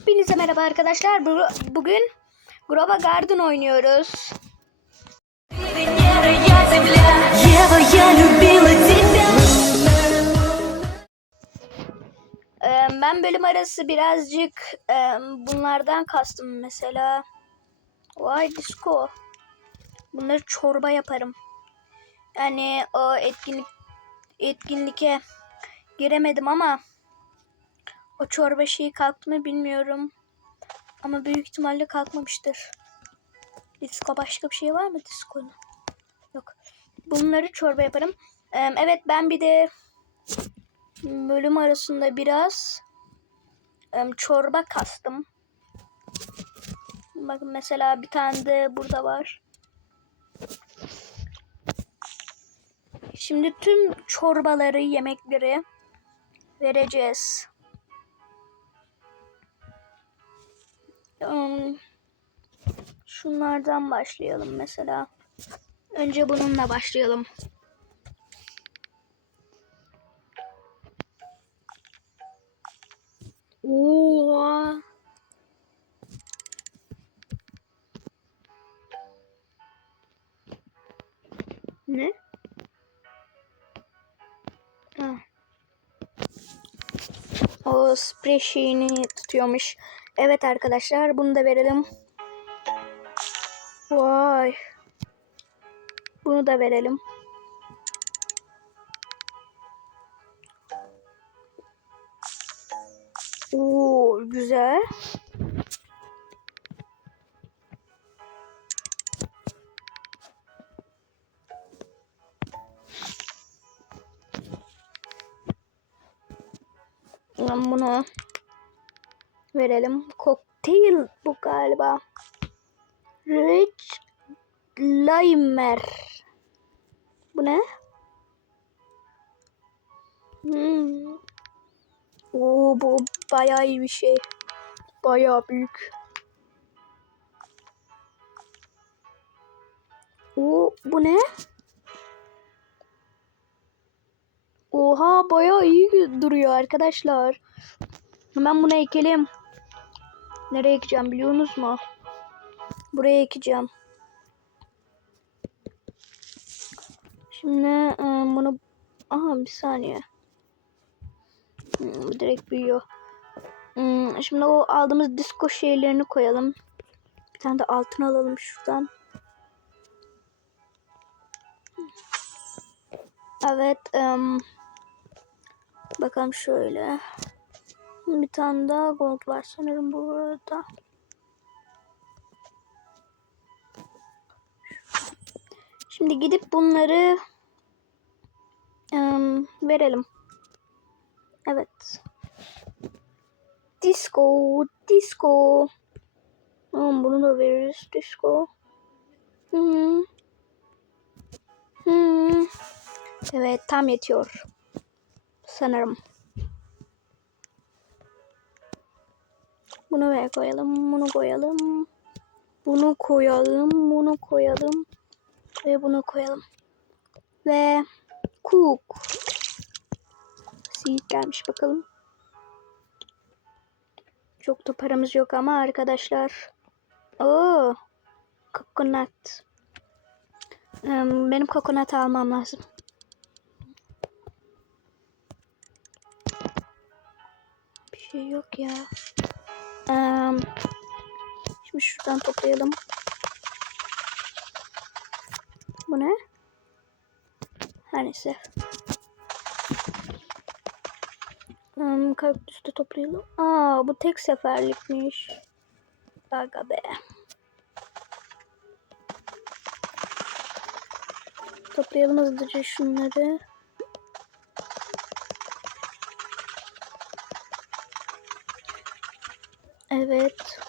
Hepinize merhaba arkadaşlar. Bugün Grova Garden oynuyoruz. Ee, ben bölüm arası birazcık e, bunlardan kastım. Mesela Vay Disco. Bunları çorba yaparım. Yani o etkinlik etkinlike giremedim ama o çorba şeyi kalktı mı bilmiyorum. Ama büyük ihtimalle kalkmamıştır. Disco başka bir şey var mı disco'nun? Yok. Bunları çorba yaparım. Ee, evet ben bir de bölüm arasında biraz em, çorba kastım. Bakın mesela bir tane de burada var. Şimdi tüm çorbaları, yemekleri vereceğiz. Em, Şunlardan başlayalım mesela. Önce bununla başlayalım. Oo. Ne? Ha. O sprey şeyini tutuyormuş. Evet arkadaşlar bunu da verelim. Vay. Bunu da verelim. Oo güzel. Ben bunu verelim. Kokteyl bu galiba. Rich Limer. Bu ne? Hmm. Oo bu bayağı iyi bir şey. Bayağı büyük. Oo bu ne? Oha bayağı iyi duruyor arkadaşlar. Hemen buna ekelim. Nereye ekeceğim biliyorsunuz mu? Buraya ekeceğim. Şimdi e, bunu... Aha bir saniye. Hmm, direkt büyüyor. Hmm, şimdi o aldığımız disco şeylerini koyalım. Bir tane de altın alalım şuradan. Evet. em, bakalım şöyle. Bir tane daha gold var sanırım burada. Şimdi gidip bunları em, verelim. Evet. Disco, disco. Tamam bunu da veririz. Disco. Hı -hı. Evet tam yetiyor. Sanırım. Bunu ver koyalım. Bunu koyalım. Bunu koyalım. Bunu koyalım. Ve bunu koyalım. Ve cook. Seed gelmiş bakalım. Çok da paramız yok ama arkadaşlar. Oo, coconut. Benim coconut almam lazım. Bir şey yok ya. Şimdi şuradan toplayalım. Bu ne? Her neyse. Hmm, kaktüsü toplayalım. Aa bu tek seferlikmiş. Aga be. Toplayalım hızlıca şunları. Evet.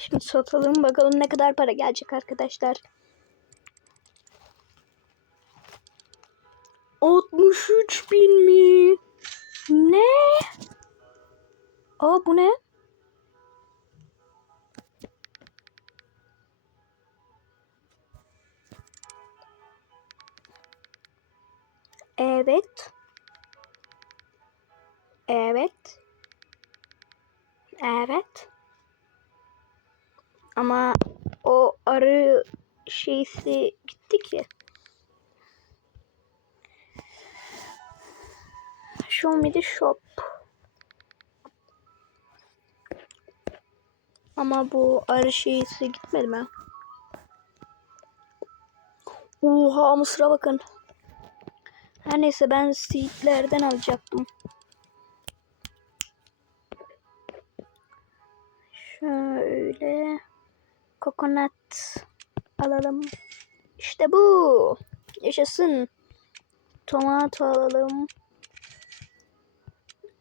Şimdi satalım bakalım ne kadar para gelecek arkadaşlar. Ama o arı şeysi gitti ki. Show me the shop. Ama bu arı şeysi gitmedi mi? Oha mısıra bakın. Her neyse ben seedlerden alacaktım. Şöyle kokonat alalım. İşte bu. Yaşasın. Tomato alalım.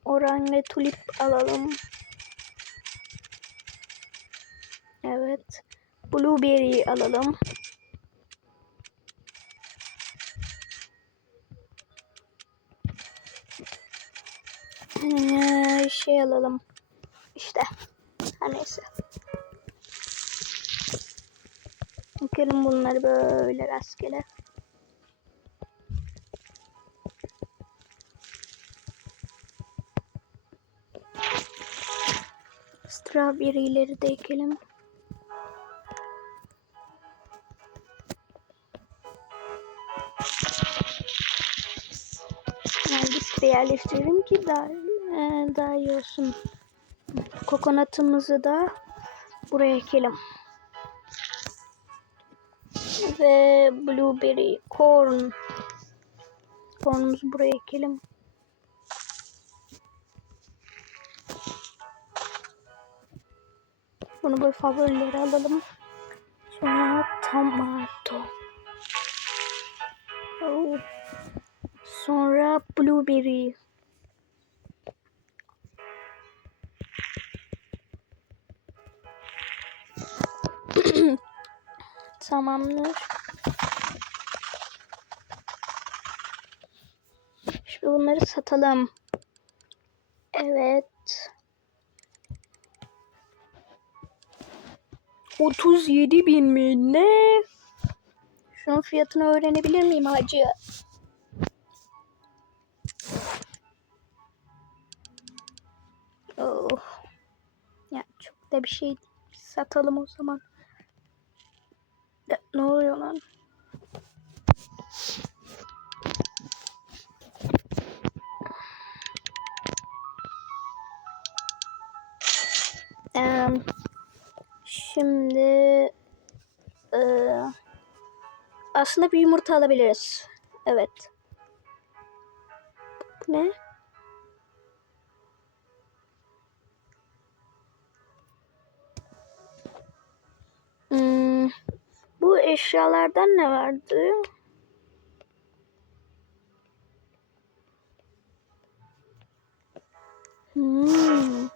Orange tulip alalım. Evet. Blueberry alalım. Ee, şey alalım. İşte. Her neyse. Bakalım bunları böyle rastgele. Strawberry'leri de ekelim. Hangisi yerleştirelim ki daha, e, daha iyi olsun. Kokonatımızı da buraya ekelim. Ve blueberry, corn. Cornumuzu buraya ekelim. Bunu böyle favorileri alalım. Sonra tomato. Sonra blueberry. Tamamdır. Şimdi bunları satalım. Evet. 37 bin mi? Ne? Şunun fiyatını öğrenebilir miyim hacı? Oh. Ya çok da bir şey satalım o zaman. Ne oluyor lan? Em, şimdi eee, aslında bir yumurta alabiliriz. Evet. Bu ne? Bu eşyalardan ne vardı? Hmm,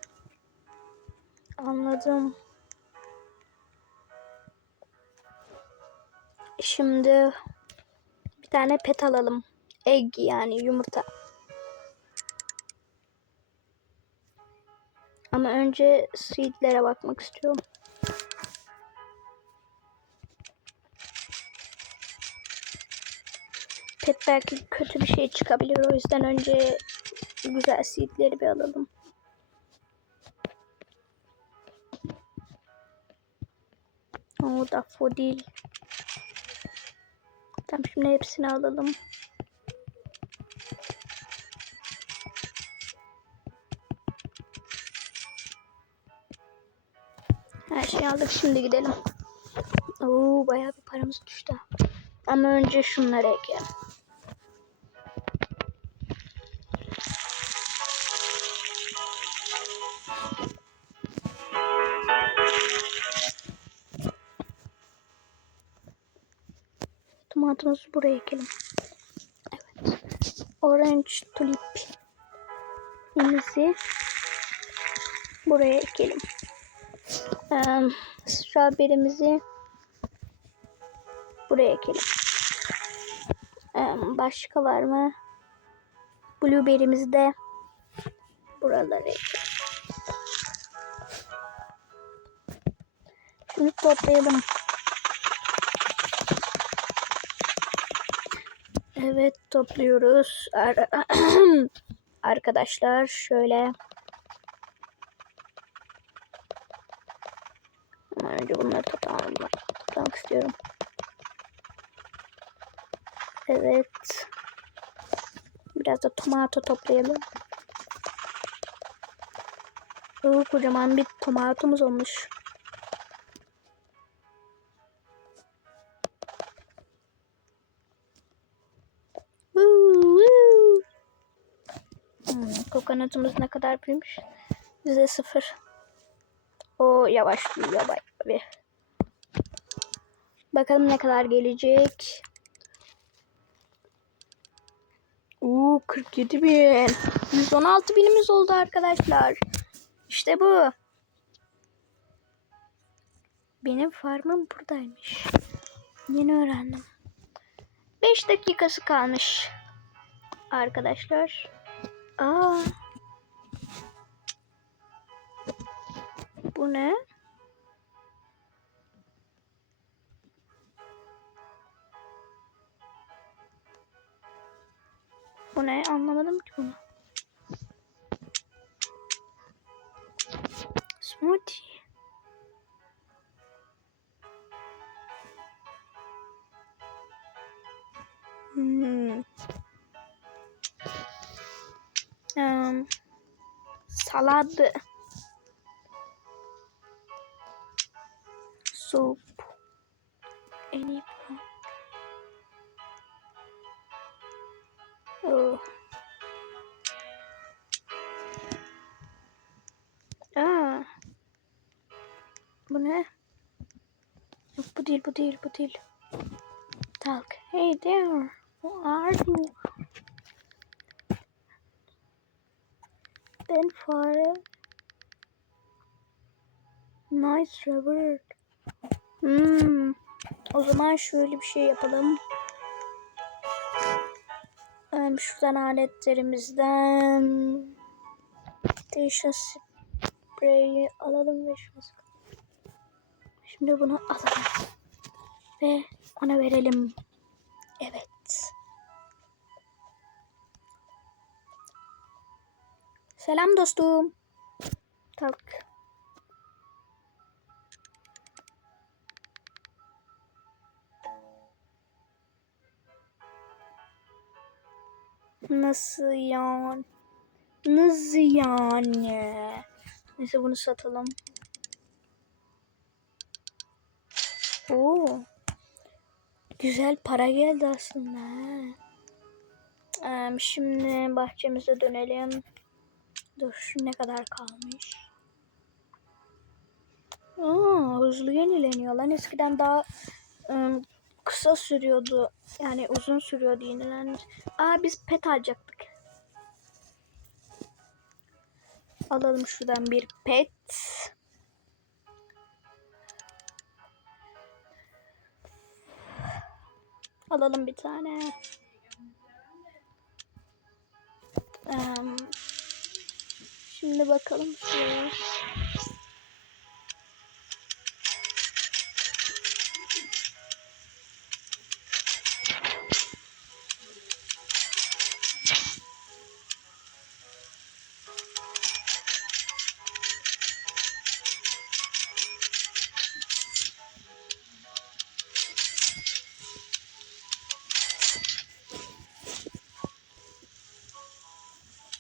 anladım. Şimdi bir tane pet alalım. Egg yani yumurta. Ama önce seedlere bakmak istiyorum. Pet belki kötü bir şey çıkabilir. O yüzden önce güzel seedleri bir alalım. O dafodil. Tamam şimdi hepsini alalım. Her şeyi aldık şimdi gidelim. Oo bayağı bir paramız düştü. Ama önce şunları ekelim. tomatımızı buraya ekelim. Evet. Orange tulip. Denizi buraya ekelim. Ee, strawberry'mizi buraya ekelim. Ee, başka var mı? Blueberry'mizi de buralara ekelim. Şimdi toplayalım. Evet topluyoruz. Ar- Arkadaşlar şöyle. Önce bunları toplamak istiyorum. Evet. Biraz da tomato toplayalım. Oo, kocaman bir tomatomuz olmuş. Hmm, kokonatımız ne kadar büyümüş? Yüzde sıfır. O yavaş büyüyor bayağı bir. Bakalım ne kadar gelecek. Oo 47 bin. 116 binimiz oldu arkadaşlar. İşte bu. Benim farmım buradaymış. Yeni öğrendim. 5 dakikası kalmış. Arkadaşlar. Aa. Bu ne? Bu ne? Anlamadım ki bunu. Smoothie. Salad. Soup. Any Oh. Aa. Bu ne? Yok bu değil bu değil bu değil. Talk. Hey there. Who are you? Ben fare. Nice Robert. Hmm. O zaman şöyle bir şey yapalım. Em, Şuradan aletlerimizden Station Spray'i alalım ve şunu. Şimdi bunu alalım. Ve ona verelim. Evet. Selam dostum. Tak. Nasıl yani? Nasıl yani? Neyse bunu satalım. Oo. Güzel para geldi aslında. Em, şimdi bahçemize dönelim. Dur ne kadar kalmış. Aa, hızlı yenileniyor lan. Eskiden daha ım, kısa sürüyordu. Yani uzun sürüyordu yenilen. Aa biz pet alacaktık. Alalım şuradan bir pet. Alalım bir tane. Em, şimdi bakalım şuraya.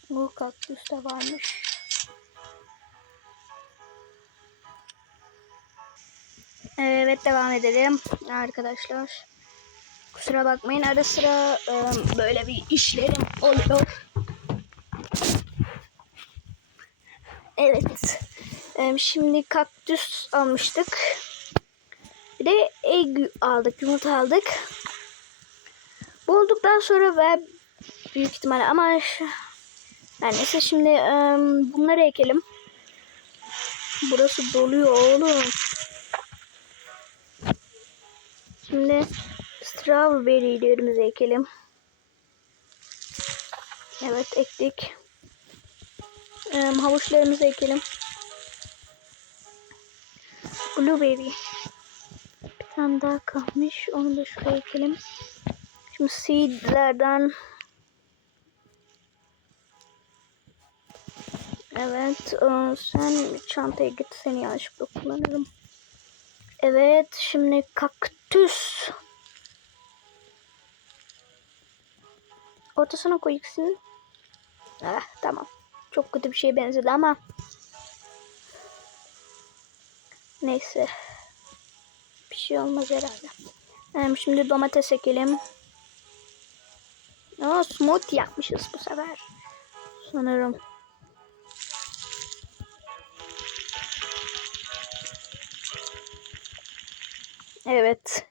Bu kaktüs de varmış. Evet devam edelim arkadaşlar. Kusura bakmayın ara sıra e, böyle bir işlerim oluyor. Evet. E, şimdi kaktüs almıştık. Bir de egg aldık, yumurta aldık. Bu olduktan sonra ve büyük ihtimalle ama yani neyse şimdi e, bunları ekelim. Burası doluyor oğlum. Şimdi strawberry'lerimizi ekelim. Evet ektik. E, havuçlarımızı ekelim. blueberry. Bir tane daha kalmış. Onu da şuraya ekelim. Şimdi seedlerden Evet, e, sen çantaya git seni yanlışlıkla kullanırım. Evet, şimdi kaktüs. Ortasına koy ikisini. Ah, tamam. Çok kötü bir şeye benzedi ama. Neyse. Bir şey olmaz herhalde. Hem şimdi domates ekelim. Aa, smoothie yapmışız bu sefer. Sanırım. Evet.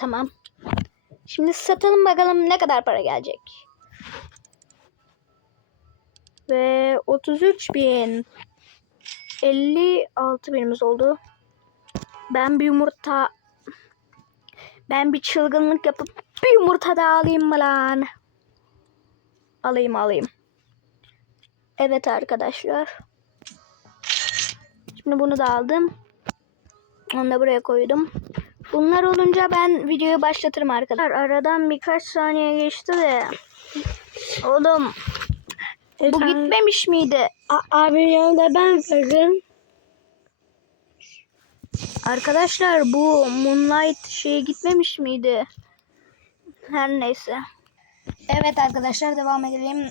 tamam. Şimdi satalım bakalım ne kadar para gelecek. Ve 33 bin. 56 binimiz oldu. Ben bir yumurta ben bir çılgınlık yapıp bir yumurta da alayım mı lan? Alayım alayım. Evet arkadaşlar. Şimdi bunu da aldım. Onu da buraya koydum. Bunlar olunca ben videoyu başlatırım arkadaşlar. Aradan birkaç saniye geçti de. Oğlum bu gitmemiş miydi? Abi yanında ben varım. Arkadaşlar bu Moonlight şeye gitmemiş miydi? Her neyse. Evet arkadaşlar devam edelim.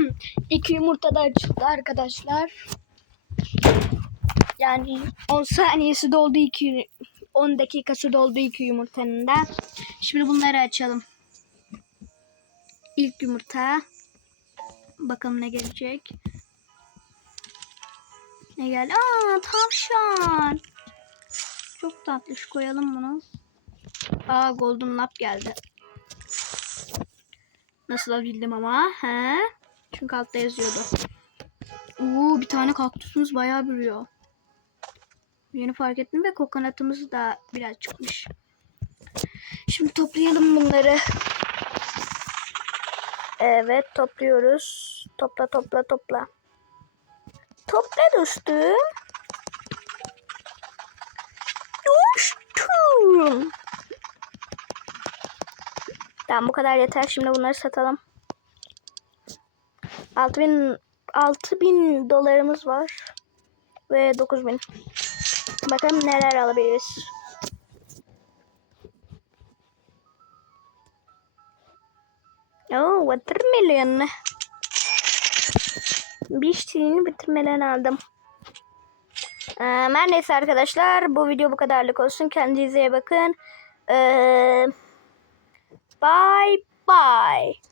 İki yumurta da çıktı arkadaşlar. Yani 10 saniyesi doldu iki 10 dakikası doldu iki yumurtanın da. Şimdi bunları açalım. İlk yumurta. Bakalım ne gelecek. Ne geldi? Aa tavşan. Çok tatlış koyalım bunu. Aa golden lap geldi. Nasıl alabildim ama? He? Çünkü altta yazıyordu. Oo bir tane kaktüsümüz bayağı büyüyor. Yeni fark ettim ve kokonatımız da biraz çıkmış. Şimdi toplayalım bunları. Evet topluyoruz. Topla topla topla. Topla dostum. Dostum. Tamam bu kadar yeter. Şimdi bunları satalım. 6000 6000 dolarımız var. Ve 9000. Bakalım neler alabiliriz. Oo, watermelon. Bir şeyini bitirmeden aldım. Ee, her neyse arkadaşlar bu video bu kadarlık olsun. Kendinize iyi bakın. Ee, bye bye.